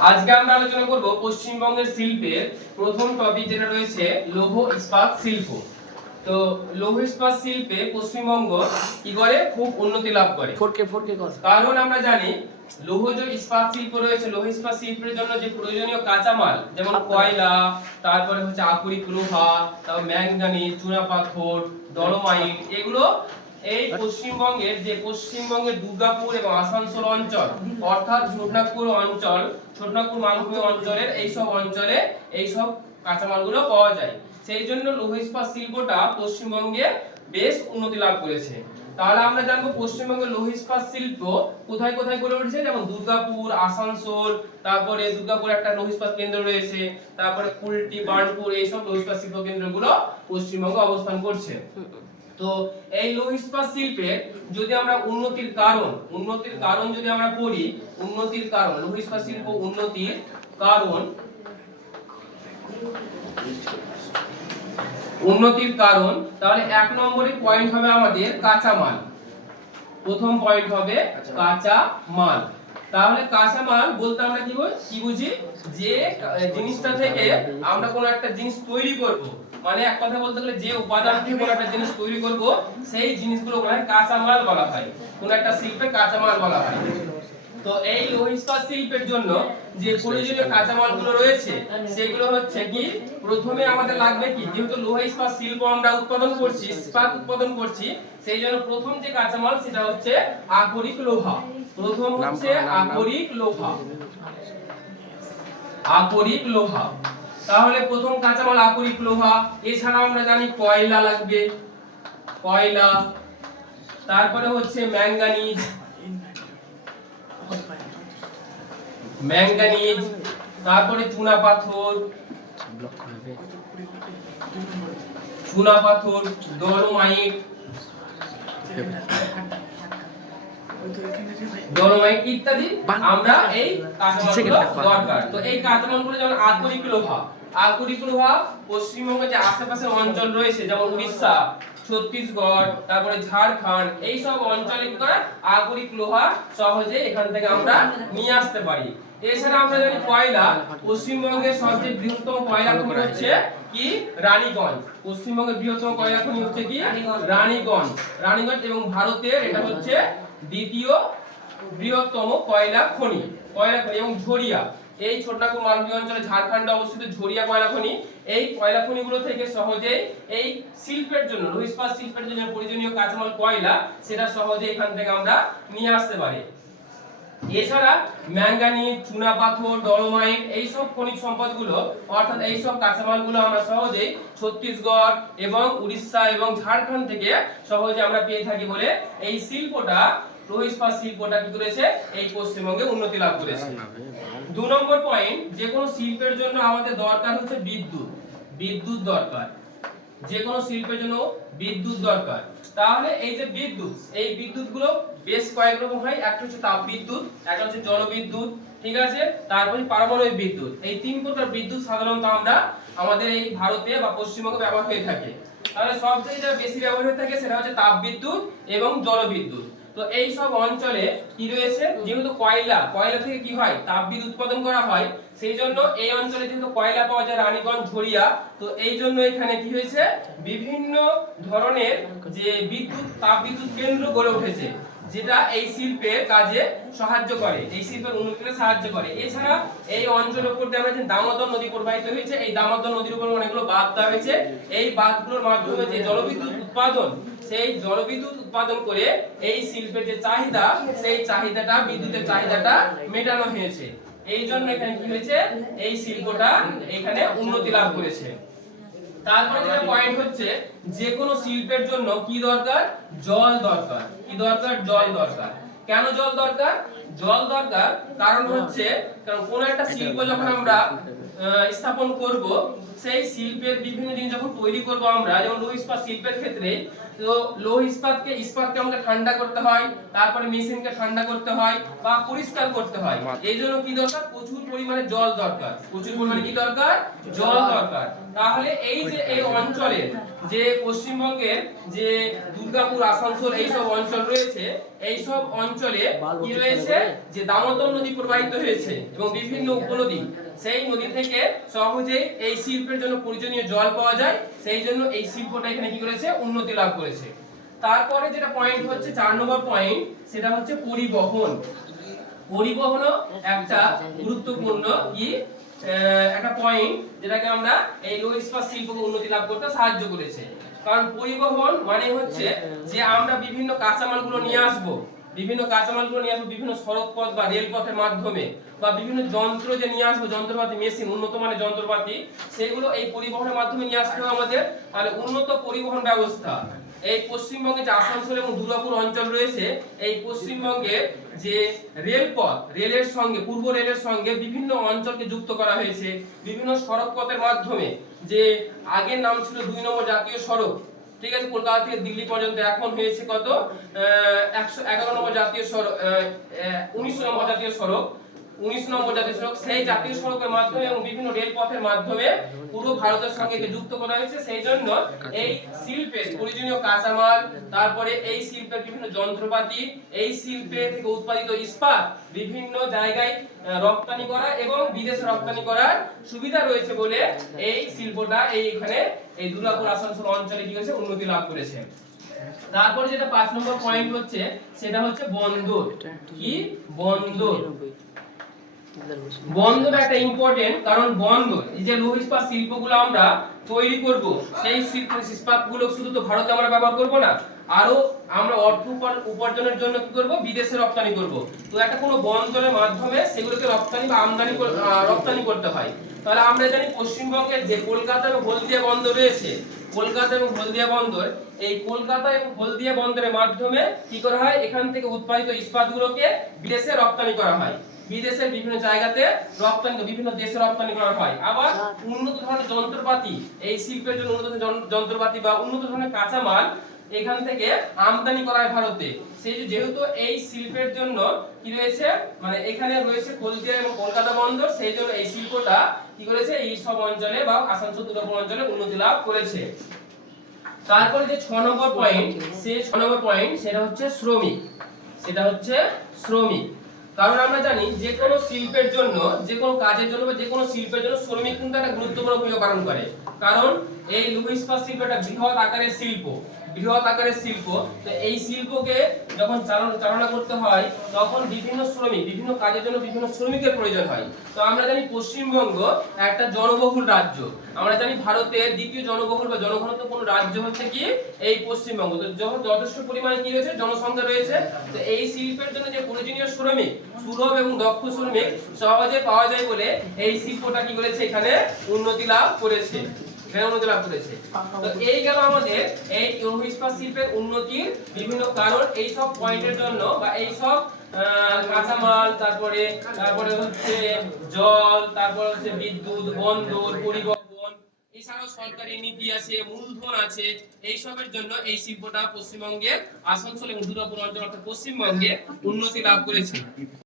আজকে আমরা আলোচনা করব পশ্চিমবঙ্গের শিল্পের প্রথম টপিক যেটা রয়েছে লৌহ ইস্পাত শিল্প। তো লৌহ ইস্পাত শিল্পে পশ্চিমবঙ্গ কি করে? খুব উন্নতি লাভ করে। ফোরকে ফোরকে কারণ আমরা জানি লৌহজ ইস্পাত শিল্প রয়েছে লৌহ ইস্পাত শিল্পের জন্য যে প্রয়োজনীয় কাঁচামাল যেমন কয়লা তারপরে হচ্ছে আকরিক লোহা তারপর ম্যাঙ্গানিজ চুনাপাথর ডলোমাইট এগুলো এই পশ্চিমবঙ্গের যে পশ্চিমবঙ্গের দুর্গাপুর এবং আসানসোল অঞ্চল অর্থাৎ ছোটনাগপুর অঞ্চল ছোটনাগপুর মালভূমি অঞ্চলের এই সব অঞ্চলে এই সব কাঁচামালগুলো পাওয়া যায়। সেই জন্য লৌহ ইস্পাত শিল্পটা পশ্চিমবঙ্গে বেশ উন্নতি লাভ করেছে। তাহলে আমরা জানব পশ্চিমবঙ্গের লৌহ ইস্পাত শিল্প কোথায় কোথায় গড়ে উঠেছে? যেমন দুর্গাপুর আসানসোল তারপরে দুর্গাপুর একটা লৌহ ইস্পাত কেন্দ্র রয়েছে তারপরে কুলটি বার্নপুর এইসব লৌহ ইস্পাত শিল্প কেন্দ্রগুলো পশ্চিমবঙ্গে অবস্থান করছে। তো এই লৌহ ইস্পাত শিল্পের যদি আমরা উন্নতির কারণ উন্নতির কারণ যদি আমরা পড়ি উন্নতির কারণ লৌহ ইস্পাত শিল্প উন্নতির কারণ উন্নতির কারণ তাহলে এক নম্বরে পয়েন্ট হবে আমাদের কাঁচা মাল প্রথম পয়েন্ট হবে কাঁচা মাল তাহলে কাঁচা মাল বলতে আমরা কি কি বুঝি? যে জিনিসটা থেকে আমরা কোনো একটা জিনিস তৈরি করব। মানে এক কথা বলতে গেলে যে উপাদান থেকে কোনো একটা জিনিস তৈরি করব, সেই জিনিসগুলো বলা হয় কাঁচা মাল বলা হয়। কোনো একটা শিল্পে কাঁচা মাল বলা হয়। তো এই লৌহ ইস্পাত শিল্পের জন্য যে প্রয়োজনীয় কাঁচামালগুলো রয়েছে সেগুলো হচ্ছে কি প্রথমে আমাদের লাগবে কি যেহেতু লৌহ ইস্পাত শিল্প আমরা উৎপাদন করছি ইস্পাত উৎপাদন করছি সেই জন্য প্রথম যে কাঁচামাল সেটা হচ্ছে আকরিক লোহা। প্রথম হচ্ছে আকরিক লোহা। আকরিক লোহা। তাহলে প্রথম কাঁচামাল আকরিক লোহা এছাড়া আমরা জানি কয়লা লাগবে কয়লা তারপরে হচ্ছে ম্যাঙ্গানিজ ম্যাঙ্গানিজ তারপরে চুনা পাথর চুনা পাথর ডলোমাইট ডলোমাইট ইত্যাদি আমরা এই কাঁচামালগুলো দরকার। তো এই কাঁচামালগুলো যেমন আকরিক লোহা আকরিক লোহা পশ্চিমবঙ্গের যে আশেপাশের অঞ্চল রয়েছে যেমন উড়িষ্যা ছত্তিশগড় তারপরে ঝাড়খণ্ড এই সব অঞ্চলে কি করে? আকরিক লোহা সহজে এখান থেকে আমরা নিয়ে আসতে পারি। এছাড়া আমরা জানি কয়লা পশ্চিমবঙ্গের সবচেয়ে বৃহত্তম কয়লা খনি হচ্ছে কি? রানীগঞ্জ। পশ্চিমবঙ্গের বৃহত্তম কয়লা খনি হচ্ছে কি? রানীগঞ্জ। রানীগঞ্জ। এবং ভারতের এটা হচ্ছে দ্বিতীয় বৃহত্তম কয়লা খনি কয়লা খনি এবং ঝরিয়া। এই ছোটনাগপুর মালভূমি অঞ্চলে ঝাড়খণ্ডে অবস্থিত ঝরিয়া কয়লা খনি এই কয়লা খনিগুলো থেকে সহজেই এই শিল্পের জন্য লোহ ইস্পাত শিল্পের জন্য প্রয়োজনীয় কাঁচামাল কয়লা সেটা সহজে এখান থেকে আমরা নিয়ে আসতে পারি। এছাড়া ম্যাঙ্গানিজ চুনাপাথর ডলোমাইট এই সব খনিজ সম্পদগুলো, অর্থাৎ এই কাঁচামালগুলো আমরা সহজেই ছত্তিশগড় এবং উড়িষ্যা এবং ঝাড়খণ্ড থেকে সহজে আমরা পেয়ে থাকি বলে এই শিল্পটা লৌহ শিল্পটা কি করেছে? এই পশ্চিমবঙ্গে উন্নতি লাভ করেছে। দু নম্বর পয়েন্ট যে কোনো শিল্পের জন্য আমাদের দরকার হচ্ছে বিদ্যুৎ। বিদ্যুৎ দরকার। যে কোনো শিল্পের জন্য বিদ্যুৎ দরকার। তাহলে এই যে বিদ্যুৎ, এই বিদ্যুৎ গুলো বেশ কয়েক রকম হয়। একটা হচ্ছে তাপ বিদ্যুৎ, একটা হচ্ছে জলবিদ্যুৎ, ঠিক আছে? তারপরে পারমাণবিক বিদ্যুৎ। এই তিন প্রকার বিদ্যুৎ সাধারণত আমরা আমাদের এই ভারতে বা পশ্চিমবঙ্গে ব্যবহার হয়ে থাকে। তাহলে সবচেয়ে যেটা বেশি ব্যবহার হয়ে থাকে সেটা হচ্ছে তাপ বিদ্যুৎ এবং জলবিদ্যুৎ। তো এই সব অঞ্চলে কি রয়েছে? যেহেতু কয়লা কয়লা থেকে কি হয়? তাপবিদ্যুৎ উৎপাদন করা হয়। সেই জন্য এই অঞ্চলে যেহেতু কয়লা পাওয়া যায়, রানীগঞ্জ ঝরিয়া তো এই জন্য এখানে কি হয়েছে? বিভিন্ন ধরনের যে বিদ্যুৎ তাপবিদ্যুৎ কেন্দ্র গড়ে উঠেছে। যেটা এই শিল্পের কাজে সাহায্য করে, এই শিল্পের উন্নতিতে সাহায্য করে। এছাড়া এই অঞ্চলের উপর দিয়ে আমরা যে দামোদর নদী প্রবাহিত হয়েছে, এই দামোদর নদীর উপর অনেকগুলো বাঁধ দেওয়া হয়েছে। এই বাঁধগুলোর মাধ্যমে যে জলবিদ্যুৎ উৎপাদন, সেই জলবিদ্যুৎ উৎপাদন করে এই শিল্পের যে চাহিদা, সেই চাহিদাটা, বিদ্যুতের চাহিদাটা মেটানো হয়েছে। এই জন্য এখানে কি হয়েছে? এই শিল্পটা এখানে উন্নতি লাভ করেছে। তারপরে যেটা পয়েন্ট হচ্ছে যে কোনো শিল্পের জন্য কি দরকার? জল দরকার। কি দরকার? জল দরকার। কেন জল দরকার? জল দরকার কারণ হচ্ছে কারণ কোন একটা শিল্প যখন আমরা স্থাপন করব সেই শিল্পের বিভিন্ন জিনিস যখন তৈরি করব আমরা যেমন লৌহ ইস্পাত শিল্পের ক্ষেত্রে তো লৌহ ইস্পাতকে ইস্পাতকে আমাকে ঠান্ডা করতে হয় তারপরে মেশিনকে ঠান্ডা করতে হয় বা পরিষ্কার করতে হয়। এই জন্য কি দরকার? প্রচুর পরিমাণে জল দরকার। প্রচুর পরিমাণে কি দরকার? জল দরকার। তাহলে এই যে এই অঞ্চলের যে পশ্চিমবঙ্গের যে দুর্গাপুর আসানসোল এই সব অঞ্চল রয়েছে এই সব অঞ্চলে কি রয়েছে? যে দামোদর নদী প্রবাহিত হয়েছে। এবং বিভিন্ন উপনদী। সেই নদী থেকে সহজেই এই শিল্পের জন্য প্রয়োজনীয় জল পাওয়া যায়। সেই জন্য এই শিল্পটা এখানে কি করেছে? উন্নতি লাভ করেছে। তারপরে যেটা পয়েন্ট হচ্ছে, চার নম্বর পয়েন্ট সেটা হচ্ছে পরিবহন। পরিবহনও একটা গুরুত্বপূর্ণ কি একটা পয়েন্ট যেটাকে আমরা এই লো ইস্পাত শিল্পকে উন্নতি লাভ করতে সাহায্য করেছে। কারণ পরিবহন মানে হচ্ছে যে আমরা বিভিন্ন কাঁচামালগুলো নিয়ে আসব। বিভিন্ন কাঁচামালগুলো নিয়ে আসব, বিভিন্ন সড়ক পথ বা রেল পথের মাধ্যমে বা বিভিন্ন যন্ত্র যে নিয়ে আসব, যন্ত্রপাতি, মেশিন, উন্নত মানের যন্ত্রপাতি, সেগুলো এই পরিবহনের মাধ্যমে নিয়ে আসতে হবে আমাদের। তাহলে উন্নত পরিবহন ব্যবস্থা। এই পশ্চিমবঙ্গে যে আসানসোল এবং দুর্গাপুর অঞ্চল রয়েছে, এই পশ্চিমবঙ্গে যে রেলপথ, রেলের সঙ্গে, পূর্ব রেলের সঙ্গে বিভিন্ন অঞ্চলকে যুক্ত করা হয়েছে। বিভিন্ন সড়ক পথের মাধ্যমে যে আগের নাম ছিল দুই নম্বর জাতীয় সড়ক ঠিক আছে, কলকাতা থেকে দিল্লি পর্যন্ত এখন হয়েছে কত? একশো এগারো নম্বর জাতীয় সড়ক উনিশশো নম্বর জাতীয় সড়ক। উনিশ নম্বর জাতীয় সড়ক, সেই জাতীয় সড়কের মাধ্যমে এবং বিভিন্ন রেলপথের মাধ্যমে পুরো ভারতের সঙ্গে যুক্ত করা হয়েছে। সেই জন্য এই শিল্পের প্রয়োজনীয় কাঁচামাল, তারপরে এই শিল্পের বিভিন্ন যন্ত্রপাতি, এই শিল্পে থেকে উৎপাদিত ইস্পাত বিভিন্ন জায়গায় রপ্তানি করা এবং বিদেশে রপ্তানি করার সুবিধা রয়েছে বলে এই শিল্পটা এই এখানে এই দুর্গাপুর আসানসোল অঞ্চলে কি হয়েছে, উন্নতি লাভ করেছে। তারপর যেটা পাঁচ নম্বর পয়েন্ট হচ্ছে, সেটা হচ্ছে বন্দর। কি? বন্দর। বন্দর একটা ইম্পর্টেন্ট কারণ বন্দর এই যে লৌহ ইস্পাত শিল্পগুলো আমরা তৈরি করব, সেই শিল্প ইস্পাতগুলো শুধু তো ভারতে আমরা ব্যবহার করব না, আরও আমরা অর্থ উপার্জনের জন্য কি করব? বিদেশে রপ্তানি করব। তো একটা কোনো বন্দরের মাধ্যমে সেগুলোকে রপ্তানি বা আমদানি রপ্তানি করতে হয়। তাহলে আমরা জানি পশ্চিমবঙ্গের যে কলকাতা এবং হলদিয়া বন্দর রয়েছে, কলকাতা এবং হলদিয়া বন্দর এই কলকাতা এবং হলদিয়া বন্দরের মাধ্যমে কি করা হয়? এখান থেকে উৎপাদিত ইস্পাতগুলোকে বিদেশে রপ্তানি করা হয়। বিদেশের বিভিন্ন জায়গাতে রপ্তানি বিভিন্ন দেশে রপ্তানি করা হয়। আবার উন্নত ধরনের যন্ত্রপাতি এই শিল্পের জন্য উন্নত যন্ত্রপাতি বা উন্নত ধরনের কাঁচামাল এখান থেকে আমদানি করা হয় ভারতে। সেই যে- যেহেতু এই শিল্পের জন্য কি রয়েছে মানে এখানে রয়েছে হলদিয়া এবং কলকাতা বন্দর সেই জন্য এই শিল্পটা কি করেছে এই সব অঞ্চলে বা আসানসোল দুর্গাপুর অঞ্চলে উন্নতি লাভ করেছে। তারপরে যে ছ নম্বর পয়েন্ট সেই ছ নম্বর পয়েন্ট সেটা হচ্ছে শ্রমিক। সেটা হচ্ছে শ্রমিক। কারণ আমরা জানি যে কোনো শিল্পের জন্য, যে কোনো কাজের জন্য বা যে কোনো শিল্পের জন্য শ্রমিক কিন্তু একটা গুরুত্বপূর্ণ ভূমিকা পালন করে। কারণ এই লুইস ইস্পাত শিল্প একটা বৃহৎ আকারের শিল্প। বৃহৎ আকারের শিল্প। তো এই শিল্পকে যখন চালনা চালনা করতে হয়, তখন বিভিন্ন শ্রমিক, বিভিন্ন কাজের জন্য বিভিন্ন শ্রমিকের প্রয়োজন হয়। তো আমরা জানি পশ্চিমবঙ্গ একটা জনবহুল রাজ্য। আমরা জানি ভারতের দ্বিতীয় জনবহুল বা জনঘনত্বপূর্ণ রাজ্য হচ্ছে কি? এই পশ্চিমবঙ্গ। তো য- যথেষ্ট পরিমাণে কি রয়েছে? জনসংখ্যা রয়েছে। তো এই শিল্পের জন্য যে প্রয়োজনীয় শ্রমিক, সুলভ এবং দক্ষ শ্রমিক সহজে পাওয়া যায় বলে এই শিল্পটা কি করেছে? এখানে উন্নতি লাভ করেছে। এখানে লাভ করেছে। তো এই গেল আমাদের এই ইস্পাত শিল্পের উন্নতির বিভিন্ন কারণ এই সব পয়েন্টের জন্য বা এই সব কাঁচামাল তারপরে তারপরে হচ্ছে জল তারপরে হচ্ছে বিদ্যুৎ বন্দর পরিবহন এছাড়াও সরকারি নীতি আছে মূলধন আছে এই সবের জন্য এই শিল্পটা পশ্চিমবঙ্গের আসানসোল এবং দুর্গাপুর অঞ্চল অর্থাৎ পশ্চিমবঙ্গে উন্নতি লাভ করেছে।